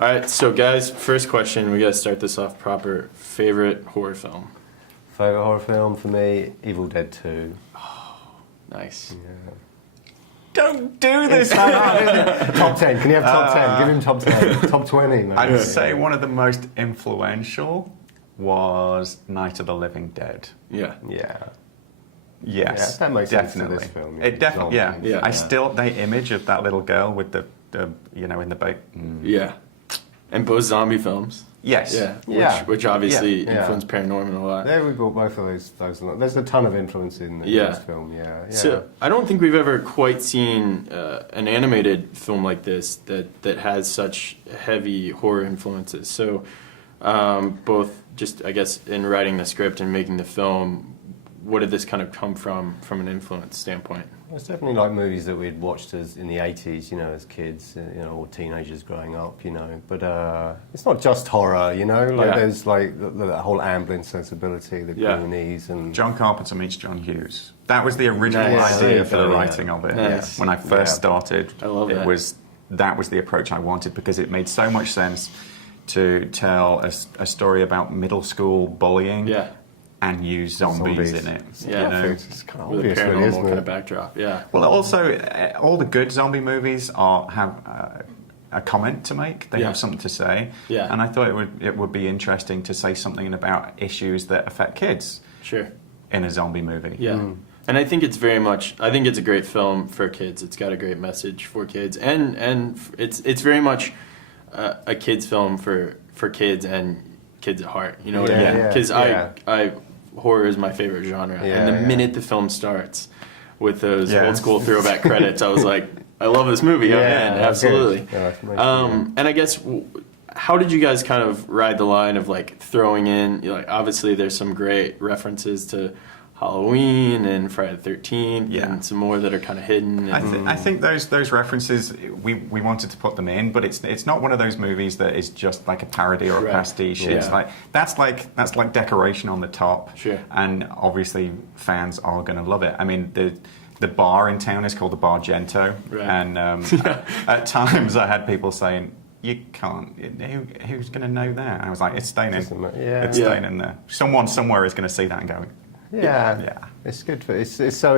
All right, so guys, first question. We got to start this off proper. Favorite horror film? Favorite horror film for me, Evil Dead 2. Oh, nice. Yeah. Don't do this, Top 10. Can you have top 10? Give him top 10. Top 20, man. I'd say one of the most influential was Night of the Living Dead. Yeah. Yeah. Yes, that makes definitely. sense to this film. It definitely, Yeah. I still, the image of that little girl with the in the boat. Yeah. And both zombie films. Yes. Yeah. Which obviously Yeah. influenced ParaNorman a lot. There we got both of those. There's a ton of influence in this film. Yeah. So I don't think we've ever quite seen an animated film like this that has such heavy horror influences. So both just, I guess, in writing the script and making the film, what did this kind of come from an influence standpoint? It's definitely like movies that we'd watched in the 80s, as kids, or teenagers growing up, But it's not just horror, There's like the whole Amblin sensibility, the Goonies, and John Carpenter meets John Hughes. That was the original Nice. idea for the writing of it. Nice. When I first started, I love that. That was the approach I wanted because it made so much sense to tell a story about middle school bullying. Yeah. And use zombies in it. Yeah. It's kind of With a obvious, really, paranormal isn't kind it? of backdrop. Yeah. Well, also, all the good zombie movies have a comment to make. They have something to say. Yeah. And I thought it would be interesting to say something about issues that affect kids. Sure. In a zombie movie. Yeah. And I think it's a great film for kids. It's got a great message for kids, and it's very much a kids film for kids and kids at heart. You know what I mean? Because I horror is my favorite genre, and the minute the film starts with those old school throwback credits, I was like, I love this movie. Absolutely. And I guess, how did you guys kind of ride the line of like throwing in? Obviously, there's some great references to Halloween and Friday the 13th, and some more that are kind of hidden. I think those references, we wanted to put them in, but it's not one of those movies that is just like a parody or a pastiche. It's like that's like decoration on the top. Sure. And obviously fans are going to love it. I mean, the bar in town is called the Bar Gento, and at times I had people saying, you can't. Who's going to know that? And I was like, it's staying in. It's staying in there. Someone somewhere is going to see that and go, it's good for it's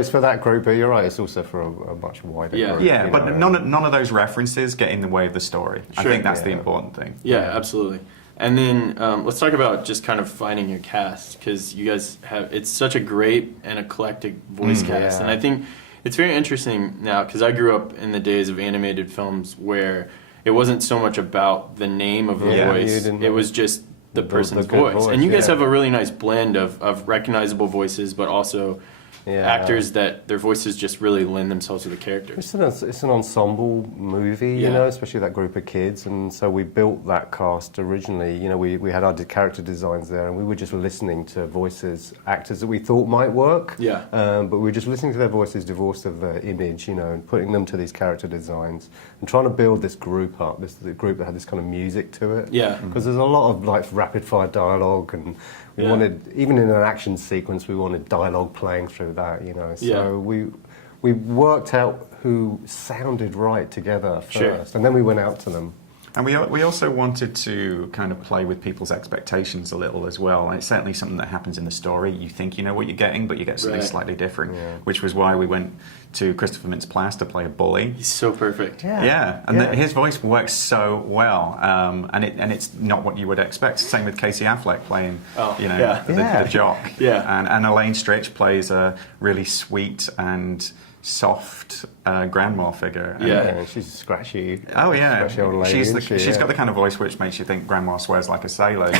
for that group, but you're right. It's also for a much wider group. Yeah, but none of those references get in the way of the story. Sure. I think that's the important thing. Yeah, absolutely. And then let's talk about just kind of finding your cast, because you guys it's such a great and eclectic voice cast, and I think it's very interesting now because I grew up in the days of animated films where it wasn't so much about the name of the voice; it was just the person's voice. And you guys have a really nice blend of recognizable voices, but also actors that their voices just really lend themselves to the characters. It's an ensemble movie, especially that group of kids. And so we built that cast originally. We had our character designs there, and we were just listening to voices, actors that we thought might work. Yeah. But we were just listening to their voices divorced of the image, and putting them to these character designs and trying to build this group up, this group that had this kind of music to it. Yeah. Because there's a lot of like rapid fire dialogue, and we wanted, even in an action sequence, we wanted dialogue playing through that, So we worked out who sounded right together first, and then we went out to them. And we also wanted to kind of play with people's expectations a little as well. And it's certainly something that happens in the story. You think you know what you're getting, but you get something slightly different, which was why we went to Christopher Mintz-Plasse to play a bully. He's so perfect. His voice works so well, and it's not what you would expect. Same with Casey Affleck playing, the jock. Yeah. And Elaine Stritch plays a really sweet and soft grandma figure. And she's scratchy. Oh yeah, scratchy old lady, she's got the kind of voice which makes you think grandma swears like a sailor.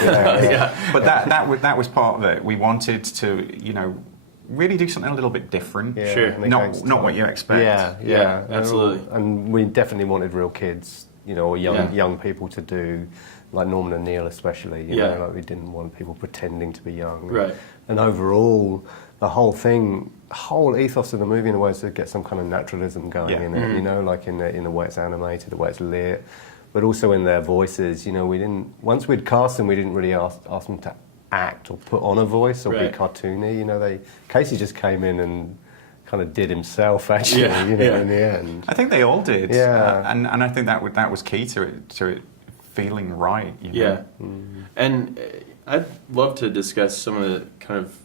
But that was part of it. We wanted to, really do something a little bit different. Not what you expect. Yeah, absolutely. And we definitely wanted real kids, or young people to do, like Norman and Neil especially. Like we didn't want people pretending to be young. Right. And overall, the whole ethos of the movie in a way is to get some kind of naturalism going in it, like in the way it's animated, the way it's lit, but also in their voices. Once we'd cast them, we didn't really ask them to act or put on a voice or be cartoony. Casey just came in and kind of did himself actually, in the end. I think they all did. Yeah. And I think that was key to it feeling right. You know? Yeah. And I'd love to discuss some of the kind of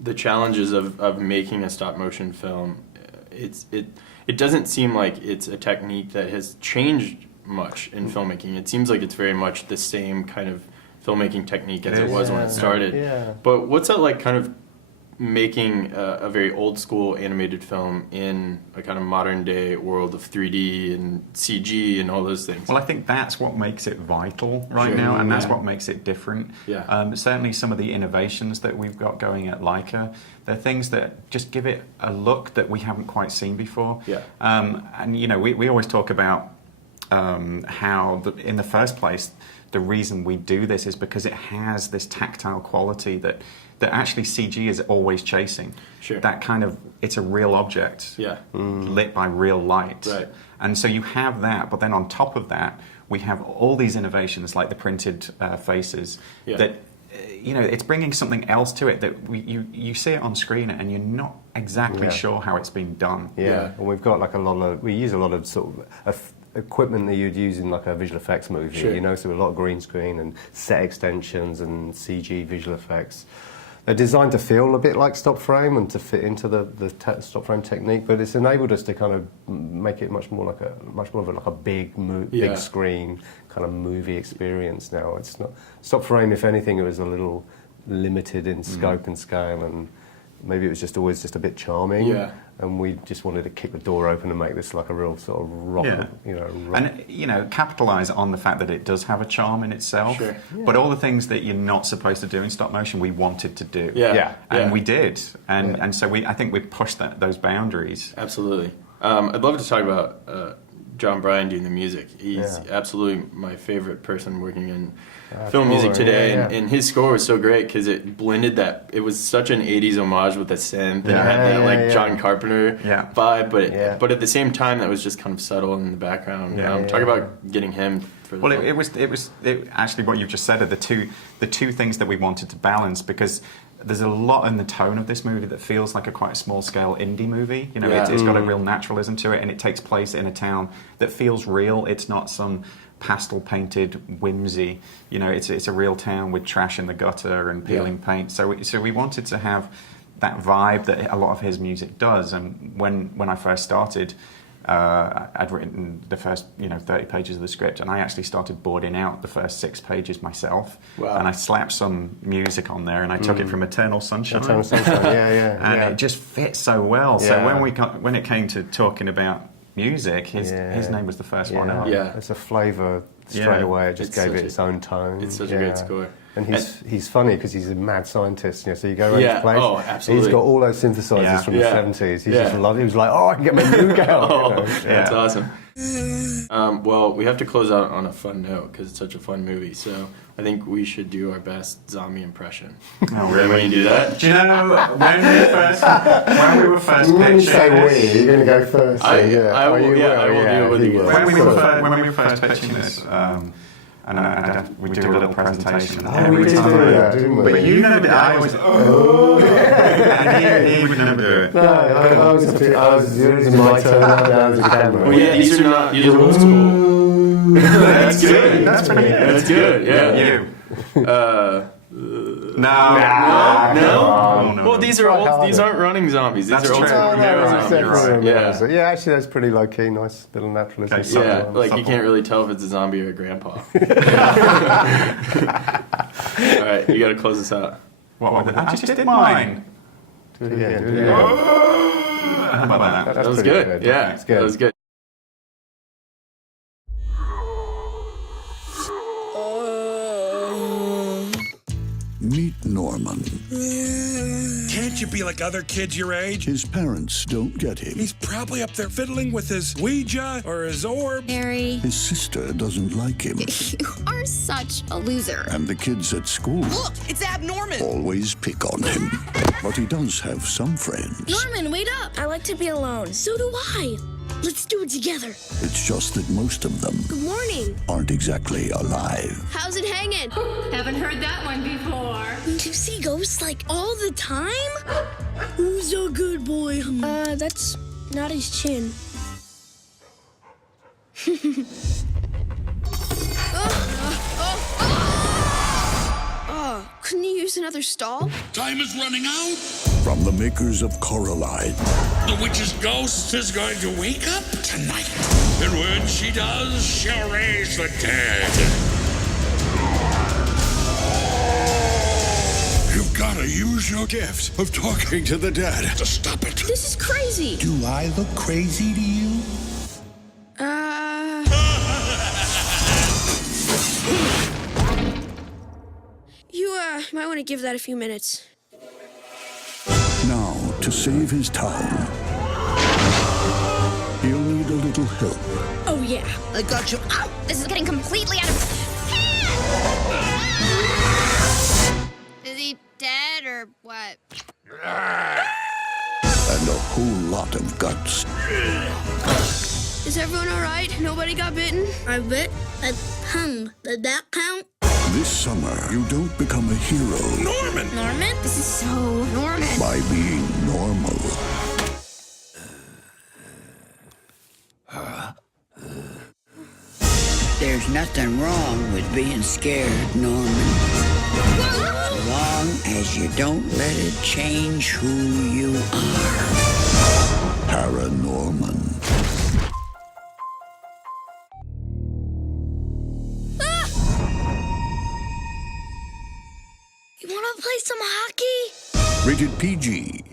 the challenges of making a stop motion film. It doesn't seem like it's a technique that has changed much in filmmaking. It seems like it's very much the same kind of filmmaking technique as it was when it started. Yeah. But what's that like, kind of making a very old school animated film in a kind of modern day world of 3D and CG and all those things? Well, I think that's what makes it vital right now, and that's what makes it different. Yeah. Certainly some of the innovations that we've got going at Leica, they're things that just give it a look that we haven't quite seen before. Yeah. And, you know, we always talk about how, in the first place, the reason we do this is because it has this tactile quality that actually CG is always chasing. Sure. That kind of, it's a real object lit by real light. Right. And so you have that, but then on top of that, we have all these innovations like the printed faces that, you know, it's bringing something else to it that you see it on screen and you're not exactly sure how it's been done. Yeah, and we've got like we use a lot of sort of equipment that you'd use in like a visual effects movie, you know, so a lot of green screen and set extensions and CG visual effects. They're designed to feel a bit like stop frame and to fit into the stop frame technique, but it's enabled us to kind of make it much more of a big screen kind of movie experience now. It's not stop frame. If anything, it was a little limited in scope and scale, and maybe it was always just a bit charming. Yeah. And we just wanted to kick the door open and make this like a real sort of rock, and you know, capitalize on the fact that it does have a charm in itself. Sure. Yeah. But all the things that you're not supposed to do in stop motion, we wanted to do. And we did, and so I think we pushed those boundaries. Absolutely. I'd love to talk about John Bryan doing the music. He's absolutely my favorite person working in film music today, and his score was so great because it blended that. It was such an 80s homage with the synth, and it had that John Carpenter vibe, but at the same time that was just kind of subtle in the background. Talk about getting him for the film. It was actually what you've just said are the two things that we wanted to balance, because there's a lot in the tone of this movie that feels like a quite small scale indie movie. You know, it's got a real naturalism to it, and it takes place in a town that feels real. It's not some pastel painted whimsy. You know, it's a real town with trash in the gutter and peeling paint. So we wanted to have that vibe that a lot of his music does. And when I first started, I'd written the first 30 pages of the script, and I actually started boarding out the first 6 pages myself. Wow. And I slapped some music on there, and I took it from Eternal Sunshine. Eternal Sunshine, and it just fit so well. So when it came to talking about music, his name was the first one out. Yeah, it's a flavour straight away. It just gave it its own tone. It's such a great score. And he's funny because he's a mad scientist. You know, so you go around his place. Oh, absolutely. He's got all those synthesizers from the 70s. He just loved it. He was like, I can get my Moog out. That's awesome. Well, we have to close out on a fun note because it's such a fun movie. So I think we should do our best zombie impression. Oh, really? When you do that? Do you know when we were first When you pitching say this? you're going to go first. I will do it with you. When we were first pitching this, and we do a little presentation. We did do that, didn't we? But you know that I was, and he would never do it. No, I was using my turn now as a camera. Well, these are old school. That's good. That's pretty good. That's good, You. No. Well, these are old. These aren't running zombies. These are old school zombies. Yeah, actually, that's pretty low key. Nice little naturalism. You can't really tell if it's a zombie or a grandpa. All right, you got to close this out. I just did mine. Do it again. How about that? That was good. Yeah, that was good. Meet Norman. Can't you be like other kids your age? His parents don't get him. He's probably up there fiddling with his Ouija or his orb. Harry. His sister doesn't like him. You are such a loser. And the kids at school Look, it's Abnorman. always pick on him. But he does have some friends. Norman, wait up. I like to be alone. So do I. Let's do it together. It's just that most of them Good morning. aren't exactly alive. How's it hanging? Haven't heard that one before. You see ghosts like all the time? Who's a good boy? That's not his chin. Couldn't you use another stall? Time is running out. From the makers of Coraline. The witch's ghost is going to wake up tonight. And when she does, she'll raise the dead. You've got to use your gift of talking to the dead to stop it. This is crazy. Do I look crazy to you? You might want to give that a few minutes. Now, to save his town, he'll need a little help. Oh, yeah. I got you. Ow! This is getting completely out of hand! Is he dead or what? And a whole lot of guts. Is everyone all right? Nobody got bitten? I bit a tongue. Did that count? This summer, you don't become a hero Norman! Norman? This is so Norman. by being normal. There's nothing wrong with being scared, Norman. As long as you don't let it change who you are. ParaNorman. You want to play some hockey? Rated PG.